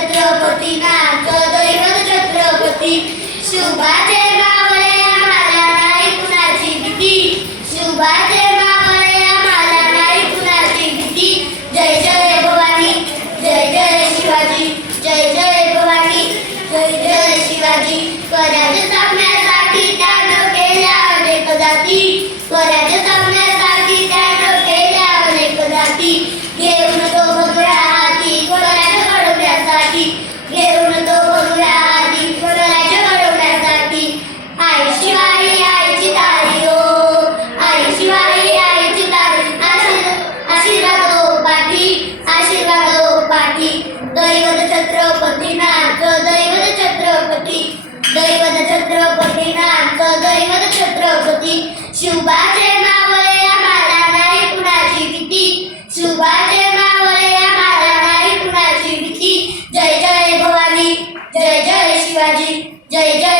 छत्रपती नाथ दैवत छत्रपती शुभाचे मावळे आम्हाला नाही कुणाची भीती शुभाचे मावळे आम्हाला नाही कुणाची भीती जय जय भवानी जय जय शिवाजी जय जय भवानी जय जय शिवाजी स्वराज्य स्थापण्यासाठी त्यानं केल्या अनेक जाती स्वराज्य स्थापण्यासाठी त्यानं केल्या अनेक जाती घेऊन तो भगव्या हाती स्वराज्य घडवण्यासाठी घेऊन तो भगव्या हाती स्वराज्य घडवण्यासाठी आई शिवाई आईची तारी हो आई शिवाई आईची तारी आशीर्वाद हो पाठी दैवत छत्रपती नाथ दैवत छत्रपती नाथ दैवत छत्रपती शुभाचे मावळे आम्हाला नाही कुणाची भीती शुभाचे मावळे आम्हाला नाही कुणाची भीती जय जय भवानी जय जय शिवाजी जय जय